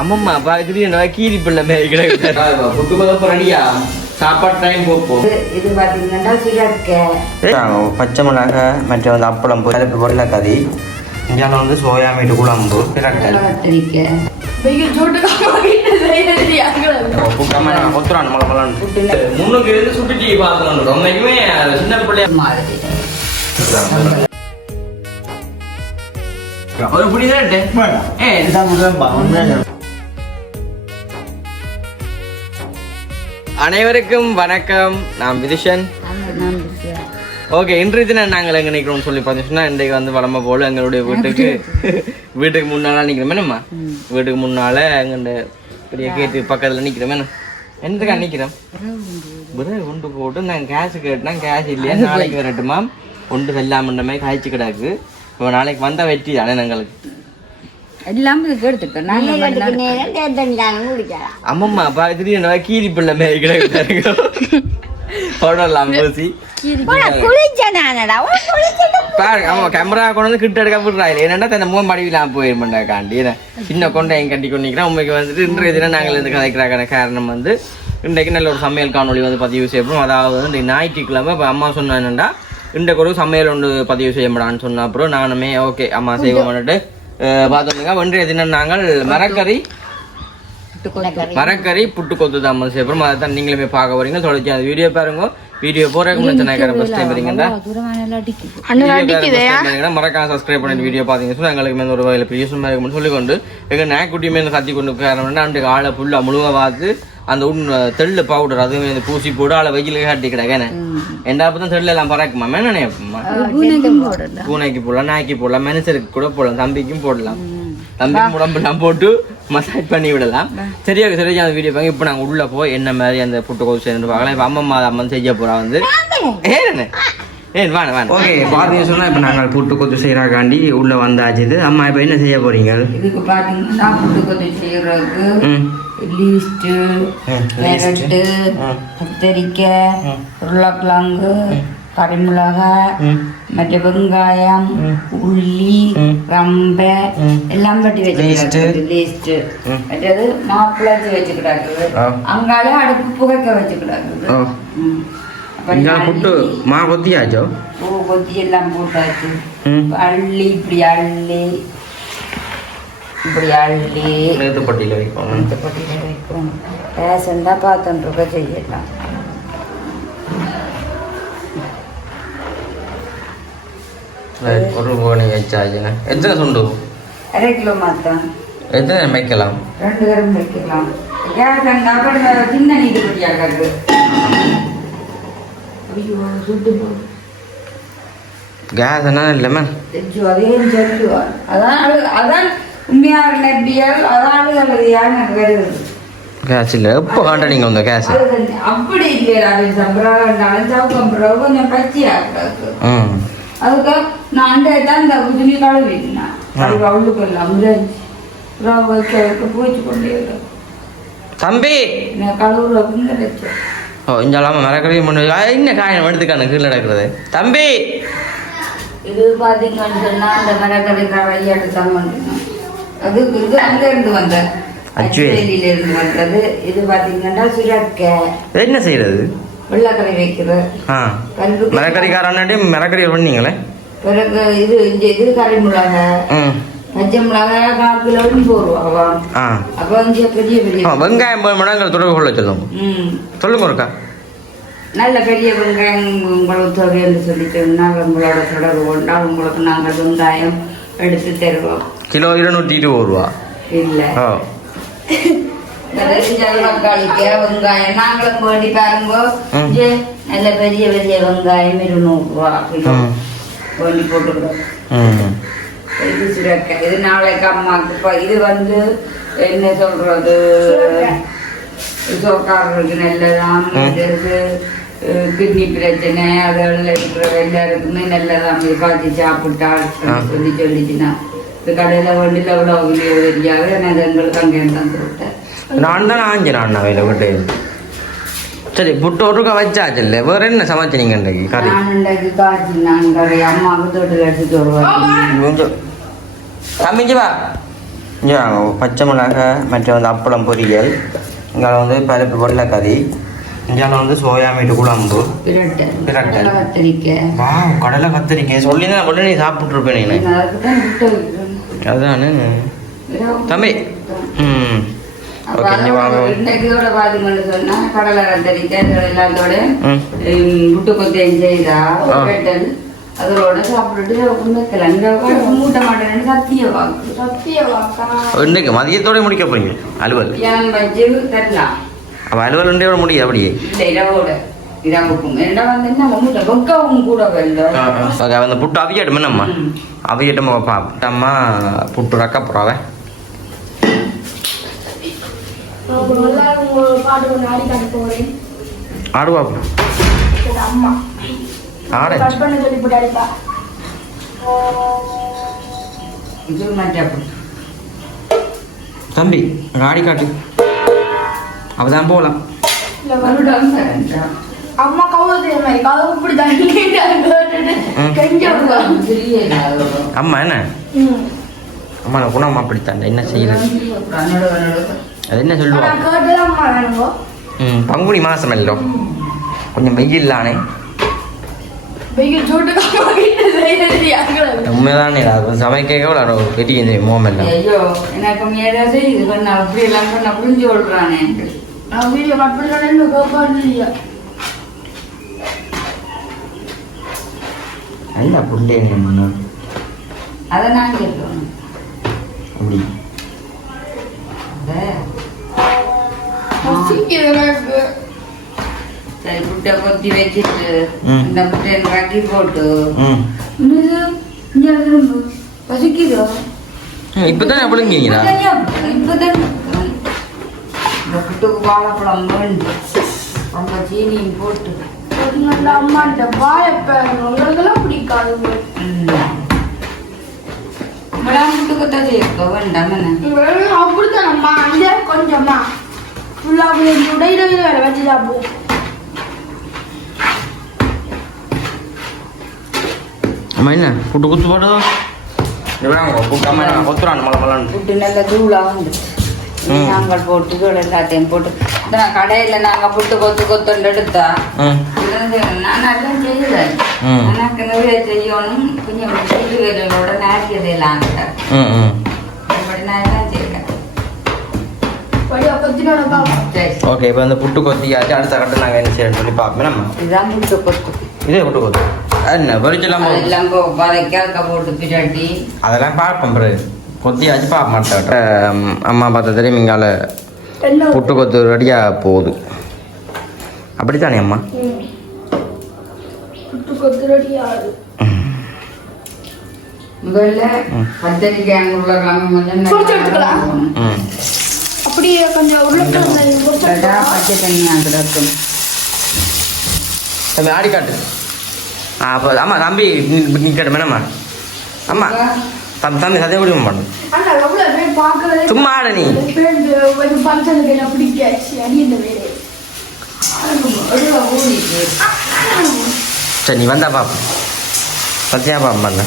அம்மம்மா திடீர்னு கீரி பிள்ளை மாதிரி கிடையாது புட்டு ரெடியா சாப்பாடு டைம் போப்போம். இது பார்த்தீங்கன்னா சுரக்காய், பச்சை மிளகாய், மற்ற வந்து அப்பளம், பருப்பு, பொருளைக்கறி, இந்தியாவில் வந்து சோயா மீட்டு குழம்பு, பிறக்கல் கொத்துறான் மலமலான் முன்னுக்கு இருந்து சுட்டுட்டி பார்த்துக்கணும். ரொம்பவுமே சின்ன பிள்ளைய ஒரு பிடிதான். அனைவருக்கும் வணக்கம், நான் விதிஷன். ஓகே, இன்றைய தினம் நாங்கள் எங்கே நிற்கிறோம்னு சொல்லி பார்த்தீங்கன்னா, இன்றைக்கு வந்து வளமை போல் எங்களுடைய வீட்டுக்கு முன்னால நிற்கிறோமே. நம்ம வீட்டுக்கு முன்னால எங்கள்ட பெரிய கேட்டு பக்கத்தில் நிற்கிறோமே. எந்தக்கா நிற்கிறோம்? விரை கொண்டு போட்டு நாங்கள் கேஷ் கேட்டோம்னா கேஷ் இல்லையா, நாளைக்கு வரட்டுமா ஒன்று வெள்ளாமன்ற மாதிரி காய்ச்சி கிடாக்கு. இப்போ நாளைக்கு வந்தால் வெற்றி தானே எங்களுக்கு. அம்மம்மா திடீர்னு கீரி பிள்ளை மாதிரி கிடையாது போடலாம் பூசி பாருங்க. ஆமா, கேமரா கொண்டு வந்து கிட்ட எடுக்க போடுறாங்க. என்னன்னா தன் முகம் மடிவிலாம் போயிருமாண்டாக்காண்டி சின்ன கொண்டை என் கட்டி கொண்டிக்கிறேன். உண்மைக்கு வந்துட்டு இன்றைய தினம் நாங்கள் இந்த கதைக்கிறாக்கான காரணம் வந்து இன்றைக்கு நல்ல ஒரு சமையல் காணொலி வந்து பதிவு செய்யப்படும். அதாவது வந்து ஞாயிற்றுக்கிழமை இப்போ அம்மா சொன்ன என்னண்டா இன்றைக்கு ஒரு சமையல் ஒன்று பதிவு செய்ய முடியான்னு சொன்ன அப்புறம் நானுமே ஓகே அம்மா செய்வோம்னுட்டு பார்த்தோம்னா இன்றைய தினம் நாங்கள் மரக்கறி புட்டு கொத்து தான் செய்யப்படும். அதை தான் நீங்களுமே பார்க்க போறீங்க. தொடர்ச்சி அந்த வீடியோ பாருங்க. வீடியோ போறதுக்கு மறக்காம சப்ஸ்கிரைப் பண்ணிட்டு வீடியோ பாத்தீங்கன்னா எங்களுக்கு ஒரு வகையில் பெரிய சும்மா இருக்கும்னு சொல்லிக்கொண்டு எங்க நாய்க்குட்டியுமே கத்தி கொண்டு காரணம்னா ஆளை ஃபுல்லா முழுவா பார்த்து அந்த தெள்ளு பவுடர் அதுவுமே இந்த பூசி போட்டு ஆளை வெயில காட்டி கிடக்கேன்னு எண்டாப்பதான் தெள்ளு எல்லாம் பறக்குமா நினைப்போம்மா. பூனைக்கு போடலாம், நாய்க்கு போடலாம், மனுஷருக்கு கூட போடலாம், தம்பிக்கும் போடலாம். தம்பிக்கும் உடம்புலாம் போட்டு மசாஜ் பண்ணி விடலாம். சரியா அந்த வீடியோ பாருங்க. இப்போ நாங்கள் உள்ள போய் என்ன மாதிரி அந்த புட்டு கொத்து செய்யணும் பார்க்கலாம். இப்போ அம்மா செய்ய போறா வந்து ஓகே பாத்தீங்க சொன்னா இப்போ நாங்கள் புட்டு கொத்து செய்யறாக்காண்டி உள்ள வந்தாச்சு. அம்மா இப்போ என்ன செய்ய போறீங்க? இதுக்கு பாத்தீங்கன்னா புட்டு கொத்து செய்யறதுக்கு லீஸ்ட், கேரட்டு, கத்திரிக்காய், உருளைக்கிழங்கு, கறிமிளகாய், மற்ற வெங்காயம், உள்ளி, ரம்பை எல்லாம் பட்டி வச்சுக்கிட்டாங்க. லீஸ்ட் மற்றது மாப்பிள்ளாச்சி வச்சுக்கிட்டாங்க. அங்காலே அடுப்பு புகைக்க வச்சுக்கிட்டாங்க. புட்டு மா கொத்தியாச்சோ? கொத்தி எல்லாம் போட்டாச்சு. அள்ளி இப்படி அள்ளி பட்டியில வைக்கணும். ரேஷன் தான் ₹10 செய்யலாம். ஒரு கோணி வச்சாச்சுங்க. எத்தனை சுண்டு? 1/2 கிலோ மாத்தான். எத்தனை வைக்கலாம்? 2 தரம் வைக்கலாம். சின்ன நீட்டு பட்டியாக்காது. கேஸ் என்ன இல்லைம்மா அதையும் சொல்லுவார். அதான் உண்மையாக நம்பியல் அதான் எனக்கு வருது. கேஸ் இல்லை எப்போ காண்ட நீங்கள் வந்த கேஸ் அப்படி இல்லையா? சம்பரம் சவுக்கம்பரம் கொஞ்சம் பச்சையாக்காது. அதுக்கு நான் அண்டை தான் இந்த துணி கழுவினா அவளுக்கெல்லாம் போயிட்டு கொண்டே தம்பி கழுவுறதுன்னு நினைச்சேன். ஓ இஞ்சாலாம மரக்கறி இன்னும் காயம் எடுத்துக்கான கீழே நடக்கிறது. தம்பி இது பாத்தீங்கன்னு சொன்னா அந்த மரக்கறிக்கார ஐயா எடுத்தாங்க. அது இது அங்க இருந்து வந்த அச்சுவேலியில இருந்து வந்தது. இது பாத்தீங்கன்னா சுரக்காய். என்ன செய்யறது? வெள்ளக்கறி வைக்கிறது. மரக்கறிக்காரன்டி மரக்கறி பண்ணீங்களே. பிறகு இது கறி மிளகாய், பச்சை மிளகாய் 4 கிலோன்னு போடுவாங்க. அப்ப பெரிய பெரிய வெங்காயம் மடங்கள் தொடர்பு கொள்ள சொல்லுங்க. சொல்லுங்க இருக்கா நல்ல பெரிய வெங்காயம் உங்களுக்கு தேவைன்னு சொல்லிட்டு உங்களோட தொடர்பு கொண்டால் உங்களுக்கு நாங்கள் வெங்காயம் எடுத்து தருவோம். கிலோ 220 இல்லை தக்காளிக்கு வெங்காயம் நாங்களும் வேண்டி பாருங்க. நல்ல பெரிய பெரிய வெங்காயம் 200 கிலோ வேண்டி போட்டுக்கிறோம். இது சுரக்காய். இது நாளைக்கு அம்மாக்கு இது வந்து என்ன சொல்றது சோக்காரருக்கு நல்லதான். கிட்னி பிரச்சனை அதெல்லாம் இருக்கிற எல்லாருக்குமே நல்லதான். காய்ச்சி சாப்பிட்டா சொல்லிச்சுன்னா இந்த கடையில் வண்டியில் எவ்வளோ தெரியாது. நான் எங்களுக்கு அங்கே தந்து விட்டேன். நான் தான் ஆஞ்சேன் வேலை விட்டு. சரி புட்டு ஒருக்கா வச்சாச்சு இல்லை வேற என்ன சமைச்சு நீங்க கறி? அம்மாவுக்கு தொட்டில் எடுத்துட்டு வருவாங்க. தம்பிஞ்சு வா இங்கே பச்சை மிளகாய் மற்ற வந்து அப்பளம் பொரியல், இங்கே வந்து பருப்பு வெள்ளைக்கறி, இங்கே வந்து சோயா மீட்டு குழம்பு, பிரட்டல், வா கடலை கத்திரிக்காய் சொல்லி தான் உடனே சாப்பிட்ருப்பேன் நீ. அதுதானே தம்பி. ஓகே இங்கே வாங்க. இன்னைக்கோட பாத்தீங்கன்னு சொன்னா கடலை கத்திரிக்காய் எல்லாத்தோட முட்டை கொத்தையும் செய்தா பிரட்டல் அதோட சாப்பிட்டுட்டு மூட்ட மாட்டேன்னு சத்திய வாக்கா இன்னைக்கு மதியத்தோட முடிக்க போறீங்க அலுவல்? வச்சு தரலாம். அப்போ அலுவல் உண்டையோட முடியும் அப்படியே? இல்லை இரவோட இரவுக்கும் என்ன வந்து நம்ம மூட்டை வெக்கவும் கூட ஓகே அந்த புட்டு அவியட்டுமே நம்ம அவியட்டும் பாப்பட்டம்மா புட்டு ரக்க போறாவ. ஆடுவா ஆடு தம்பி ஆடி காட்டு அப்பதான் போகலாம். அம்மா கவுது மாதிரி கவுது அம்மா என்ன அம்மா குணம் அப்படித்தான் என்ன செய்யறது? அது என்ன சொல்லுவாங்க? பங்குனி மாசம் இல்லோ கொஞ்சம் வெயில்லானே உண்மைதானே சமைக்க பெரிய மோம் இல்லை. ஐயோ எனக்கு மேலே இது பண்ண அப்படி எல்லாம் பண்ண புரிஞ்சு விடுறானே. அல்ல புள்ளே அதை நான் கேட்கணும் அப்படி சரி புட்டை கொத்தி வச்சுட்டு இந்த புட்டை கட்டி போட்டு பசிக்குதோ இப்பதான் எப்படிங்கீங்களா? இப்பதான் இந்த புட்டுக்கு வாழைப்பழம் வேண்டும் ரொம்ப சீனியும் போட்டு அம்மாண்ட வாழைப்பழம் பிடிக்காது. புட்டு கொத்தா சேர்க்க வேண்டாம் அப்படித்தான் அம்மா அந்த கொஞ்சமா ஃபுல்லா உடையில வேற வச்சு சாப்பிடுவோம். அம்மா என்ன புட்டு குத்து போட்டதோ கொத்துறான் மழை மலான்னு புட்டு நல்ல தூளா வந்துச்சு. நாங்கள் போட்டு எல்லாத்தையும் போட்டு கடையில நாங்க புட்டு கொத்து கொத்துண்டு எடுத்தா நான் நல்லா செய்யறேன். எனக்கு நிறைய செய்யணும் கொஞ்சம் வீட்டு வேலைகளோட நேரத்தையெல்லாம் நான் எல்லாம் செய்யறேன். ஓகே இப்போ அந்த புட்டு கொத்தியாச்சு அடுத்த கட்ட நாங்கள் என்ன செய்யறோம்னு சொல்லி பார்ப்போம். நம்ம இதுதான் புட்டு கொத்து. இதே புட்டு கொத்து என்ன பொரிச்செல்லாம் எல்லாம் வதக்க போட்டு பின்னாடி அதெல்லாம் பார்ப்போம். பிறகு கொத்தியாச்சு பார்க்க மாட்டேன். அம்மா பார்த்த தெரியும் இங்கால புட்டு கொத்து ரெடியாக போகுது அப்படித்தானே அம்மா? முதல்ல கத்தரிக்காய் உருளைக்கிழங்கு அப்படியே கொஞ்சம் பச்சை தண்ணியாக கிடக்கும். தம்பி ஆடி காட்டு. அப்போ ஆமாம் தம்பி நிற்கட்டும் வேணாம்மா. அம்மா தம்பி சதைய குடிமா பண்ணு சும்மா ஆட நீ. சரி நீ வந்தா பாப்பா சத்தியா பாப்பா பண்ண.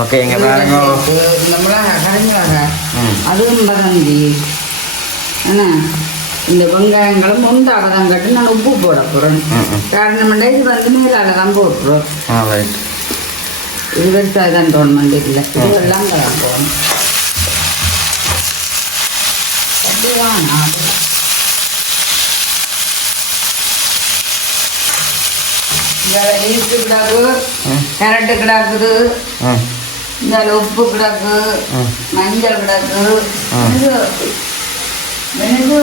ஓகே எங்க பாருங்க அதுவும் பதந்தி என்ன இந்த வெங்காயங்களும் உண்டாகதான் கட்டு நான் உப்பு போட போகிறேன். காரணம் இது வந்து மேலால தான் போட்டுரும். இது வெறுத்தாய் தான் தோணும் இல்லை இதெல்லாம் தான் போகணும். அப்படிதான் நீட்டு கிடாக்கு கேரட்டு கிடாக்குது இந்த உப்பு கிடாக்கு மஞ்சள் கிடாக்கு மெனு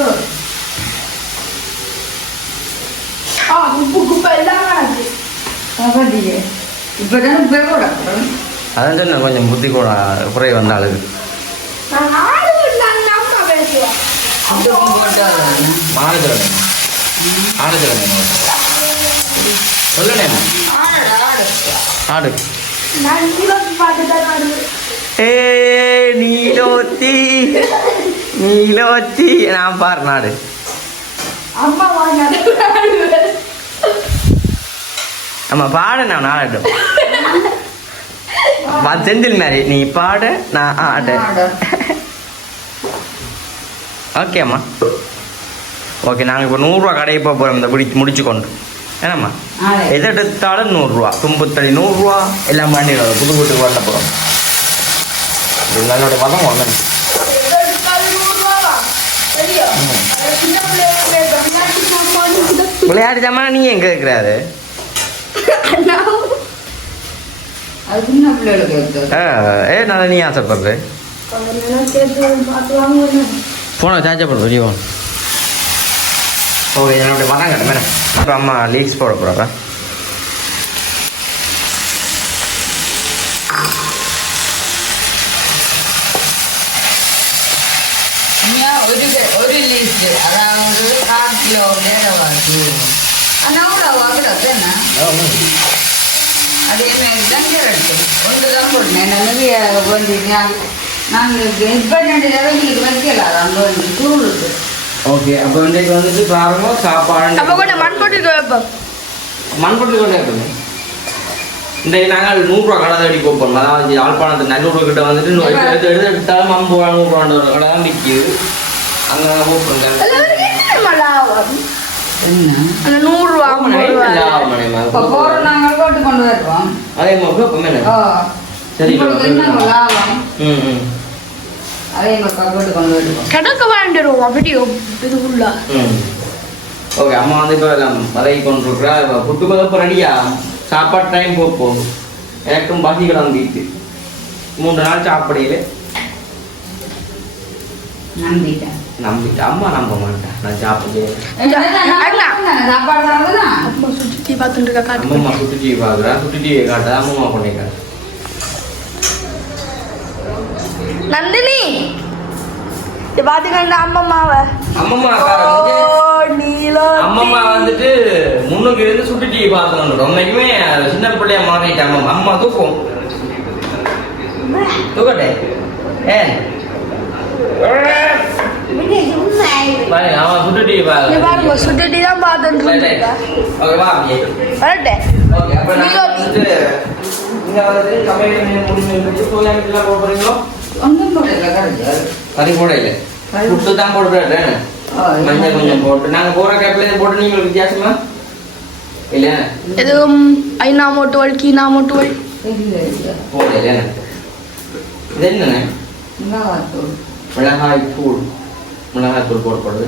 உப்பு குப்பை எல்லாம் இப்பதான் உப்பே கூட அதான் சொன்ன கொஞ்சம் புத்தி கூட குறை வந்த ஆளுக்கு ஆடு நீலோத்தி நீலோத்தி நான் பாரு நாடு நம்ம பாட நான் ஆடட்டும் செந்தில் மாதிரி நீ பாட நான் ஆட. ஓகே அம்மா ஓகே. நாங்கள் இப்போ 100 ரூபா கடையை போக போகிறோம் இந்த முடிச்சு கொண்டு. ஏன்னாம்மா எதை எடுத்தாலும் 100 ரூபா, தும்புத்தடி 100 ரூபா எல்லாம் பண்ணிடுவோம். புது வீட்டுக்கு வரல போகிறோம். நல்லோட பதம் ஒன்று விளையாட்டு ஜாமான் நீ எங்கே இருக்கிறாரு? நல்லா நீ ஆசைப்படுற போன சார்ஜ் போடுற வெளியே போகணும். ஓ என்னோட வரம் கட்ட மேடம். அப்புறம் அம்மா லீக்ஸ் போட போகிறப்ப ஒரு லிஸ்ட் அதாவது 1/4 கிலோ வேகவாசி என்ன அதே மாதிரி தான் கேரட்டு ஒன்று தான் போட்டேன். நிறைய வேண்டிட்டு நாங்கள் ஹஸ்பண்ட் எங்களுக்கு வைக்கல அங்கே தூள் இருக்கு. ஓகே அப்போ இன்றைக்கு வந்துட்டு பாருங்க சாப்பாடு மண்பொட்டி கொண்டே இருக்குங்க. இன்றைக்கு நாங்கள் 100 ரூபா கடை தேடி போப்போம். அதாவது யாழ்ப்பாணத்து நல்லூர் கிட்ட வந்துட்டு எடுத்தாலும் 50 ரூபா 100 ரூபா கடை தான் விற்கிது. அங்கே போப்போங்க. அதே மாதிரி சரி ஓகே. அம்மா வந்து இப்போ பதவி கொண்டிருக்கிறா. புட்டு பதப்பு ரெடியா சாப்பாடு டைம் போப்போம். எனக்கும் பாக்கி கிளம்பிட்டு 3 நாள் சாப்பிடையில நம்பிட்டேன். அம்மா நம்ப மாட்டேன். நான் சாப்பிட்டு அம்மா சுட்டி டிவி பார்க்குறேன். சுட்டி டிவி காட்டுறா அம்மா பண்ணிக்கிறேன். நந்தினி பாத்தீங்கன்னா அம்மம்மா வந்துட்டு முன்னுக்கு இருந்து சுட்டி டிவி பார்க்கணும். ரொம்பவுமே சின்ன பிள்ளைய மாறிட்டேன். அம்மா தூக்கும் தூக்கட்டே ஏன் அவன் சுட்டி டிவி பாருங்க. சுட்டி டிவி தான் பார்த்துட்டு ஓகேவா? ஓகே அப்ப நான் வந்துட்டு இங்க வந்து சமையல் முடிஞ்சு சோயா மீன்லாம் போட போறீங்களோ? கறி போட இல்லை, புட்டு தான் போடுறாரு. மஞ்சள் கொஞ்சம் போட்டு நாங்க போற கேப்ல போட்டு நீங்க வித்தியாசமா இல்ல எதுவும் ஐநா மோட்டுவல் கீனா மோட்டுவல் போட இல்ல. இது என்னண்ணே? மிளகாய் தூள். மிளகாய் தூள் போடப்படுது.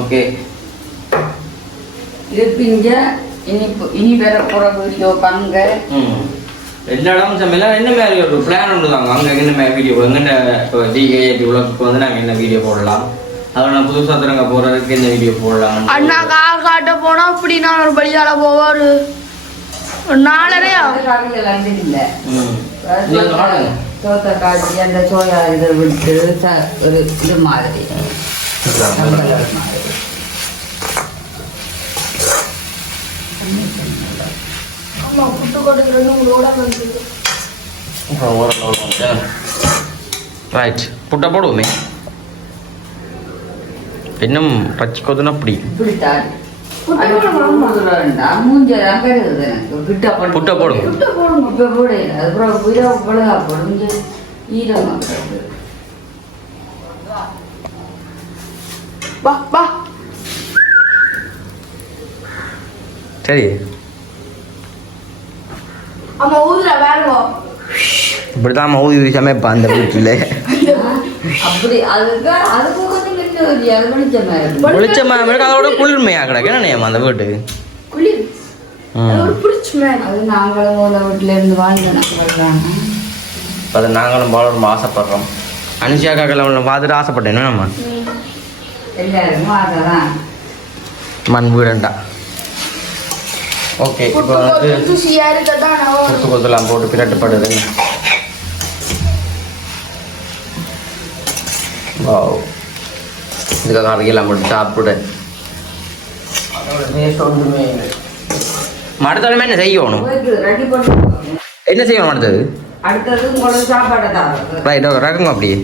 ஓகே இது பிஞ்ச இனி வேற போற வீடியோ பங்க எல்லா இடமும் சமையல என்ன மாதிரி ஒரு பிளான் ஒன்று தாங்க. அங்கே என்ன மாதிரி வீடியோ எங்கென்ன டிகேஏடி உலகத்துக்கு வந்து நாங்கள் என்ன வீடியோ போடலாம், அதில் நான் புதுசாக திறங்க போகிறதுக்கு என்ன வீடியோ போடலாம். அண்ணா கார் காட்ட போனா அப்படி நான் ஒரு பலியால போவாரு 4:30 இல்லை சோத்த காய்ச்சி அந்த சோயா இதை விட்டு ஒரு இது மாதிரி ரைட் புட்டை போடுவோமே. இன்னும் பச்சை கொதுனா அப்படி புட்டை போடும். சரி இப்படிதான் ஊதி சமைப்பா அந்த வீட்டில். அப்படி அதுக்கு வெளிச்சமா அதோட குளிர்மையா கிடக்கு என்ன அந்த வீட்டுக்கு. அது நாங்களும் வீட்டுல இருந்து வாழ்ந்தாங்க. அதை நாங்களும் பாலோட ஆசைப்படுறோம். அனுஷியா காக்கில் பார்த்துட்டு ஆசைப்பட்டேன் நம்ம எல்லாருக்கும் அதுதான் மண் வீடண்டா. ஓகே இப்போ வந்து குத்து கொத்தெல்லாம் போட்டு பிரட்டுப்படுது. இதுக்காக அரைக்கலாம் போட்டு சாப்பிட்டு மடுத்தாலுமே என்ன செய்யணும்? என்ன செய்யணும் அடுத்தது? ரைட் ஓகே ரகங்க அப்படியே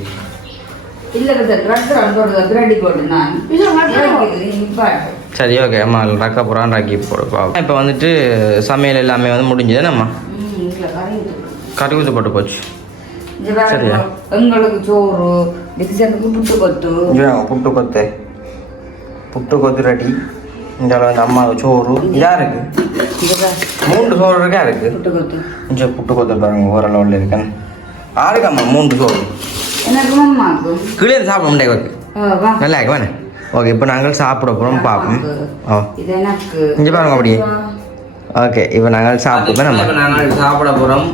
சரி ஓகே அம்மா ரக்க போகிறான் ராக்கி போடுப்பா. இப்போ வந்துட்டு சமையல் எல்லாமே வந்து முடிஞ்சது நம்ம கறி ஊற்று போட்டு போச்சு. சரியா எங்களுக்கு சோறு டிசனுக்கு புட்டு கொத்து ரெடி. இந்த வந்து அம்மாவுக்கு சோறு இதாக இருக்கு. 3 சோறு இருக்கா இருக்கு. கொஞ்சம் புட்டு கொத்து பாருங்க ஓரளவில் இருக்கேன். ஆறுக்கு அம்மா 3 சோறு கீழே சாப்பிட முடியாது. நல்லா இருக்கு வேணே. ஓகே இப்போ நாங்கள் சாப்பிட போகிறோம் பார்ப்போம். இங்கே பாருங்க அப்படியே. ஓகே இப்போ நாங்கள் சாப்பிடுவோம். நம்ம நாங்கள் சாப்பிட போகிறோம்.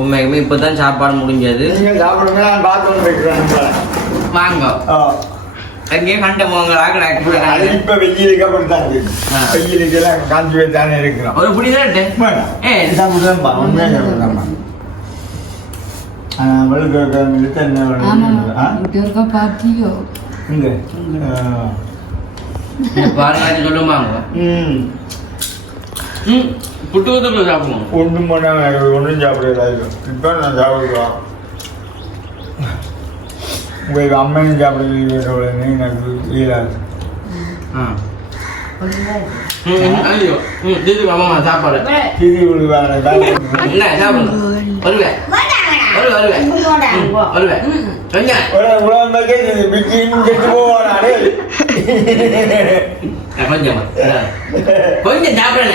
உண்மைக்குமே இப்போ தான் சாப்பாடு முடிஞ்சது. வாங்க அங்கே கண்ட போங்களாக இப்போ வெயிலுக்கு அப்புறம் தான் வெயிலுக்கெல்லாம் காஞ்சி வைத்தானே இருக்கிறோம். ஒரு புடி தான் சாப்பிடுறேன்ப்பா உண்மையாக சாப்பிடுறேன்ப்பா. சொல்லுவாங்க புட்டு ஊத்துக்குள்ள சாப்பிடுவோம். ஒன்றும் ஒன்றும் சாப்பிடல. இப்போ நான் சாப்பிடுவோம். உங்கள் அம்மையும் சாப்பிடுறது எனக்கு ஈராது. சாப்பாடு திதி விடுவாங்க கொஞ்சம் சாப்பிடல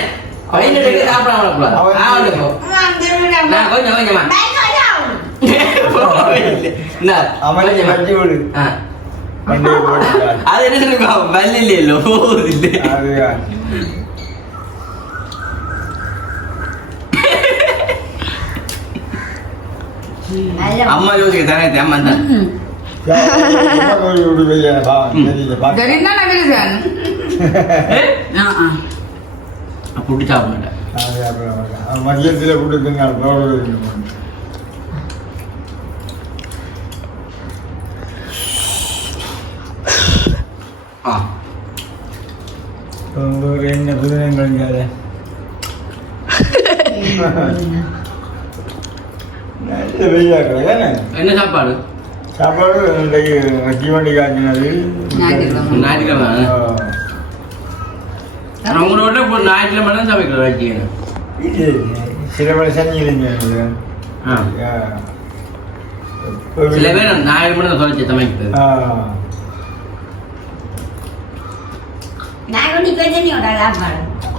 அது என்ன வல்லில்லையோ அம்மா யோசிக்க தானே அம்மா தான் புட்டு சாப்பிட மாட்டேன். மதியத்தில் கொடுத்துங்க என்ன புதினங்கள் என்ன சாப்பாடு சாப்பாடு தீவண்டி காய்ச்சினது ஞாயிற்றுக்கிழமை உங்களோட இப்போ ஞாயிற்றுக்கிழமை தான் சமைக்கிறோம் ராக்கி. சில பேர் சனி சில பேர் ஞாயிறு மணி தான் சொல்லிச்சு சமைக்கிறது.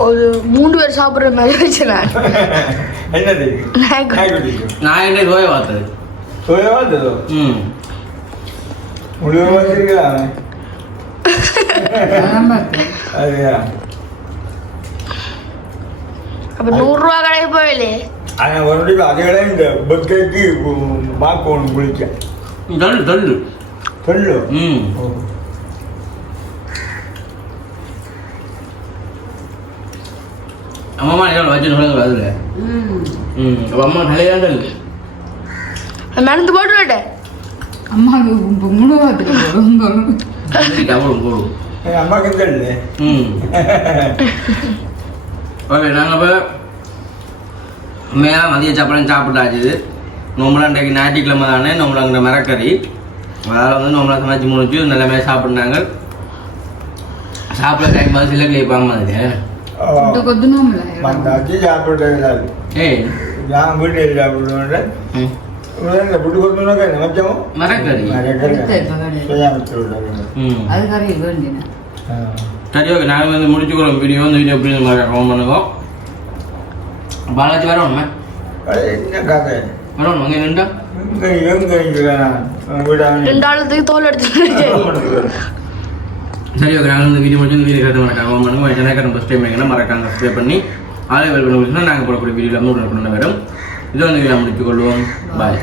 ஒரு 3 பேர் சாப்பிடுற மாதிரி வச்சு என்னது ஞாயிறு சோய பார்த்தது முழுவ பார்த்துருக்கா அதுயா அப்ப 100 ரூபா கடைக்கு போயிலே. ஆனா ஒரு அதே இந்த பக்கைக்கு மாக்கு ஒன்று குளிக்க தள்ளு சொல்லு. அம்மா வச்சு சொல்லுங்க அதுல அம்மா தலையா தள்ளு மருந்து போட்டு அம்மாவுக்கு முழு போடும் அம்மாக்கு தெரியல. ஓகே நாங்கள் இப்போ உண்மையாக மதிய சாப்பாடு சாப்பிட்டாச்சு. நோம்பலாம் இன்றைக்கு ஞாயிற்றுக்கிழமை தானே நோம்பலாங்கிற மரக்கறி அதனால் வந்து நோம்பலாம் சமைச்சு முடிச்சு நல்லமே சாப்பிட்னாங்க. சாப்பிட டைம் மாதிரி சில கேட்பாங்க மாதிரி வந்தாச்சு சாப்பிட்டு ஏய் நான் வீட்டில் சாப்பிடுவேன். புட்டு கொடுத்தோம்னா நினைச்சோம் மரக்கறி சரி ஓகே நாங்கள் வந்து முடிச்சுக்கிறோம். வீடியோ வந்து வீடியோ எப்படி கமெண்ட் பண்ணுவோம். பாலாஜி வரணுமே என்ன கதை வரணும் அங்கே நின்றா தோல் எடுத்து. சரி ஓகே நாங்கள் வந்து வீடியோ முடிச்சு இந்த வீடியோ கரெக்டாக கமெண்ட் பண்ணுவோம். எனக்கு ஃபஸ்ட் டைம் எங்கன்னா மறக்காம சப்ஸ்கிரைப் பண்ணி ஆளை வெல் பண்ணி நாங்கள் போடக்கூடிய வீடியோவில் வந்து உடனே வரும். இதை வந்து வீடியோ முடிச்சுக்கொள்வோம். பாய்.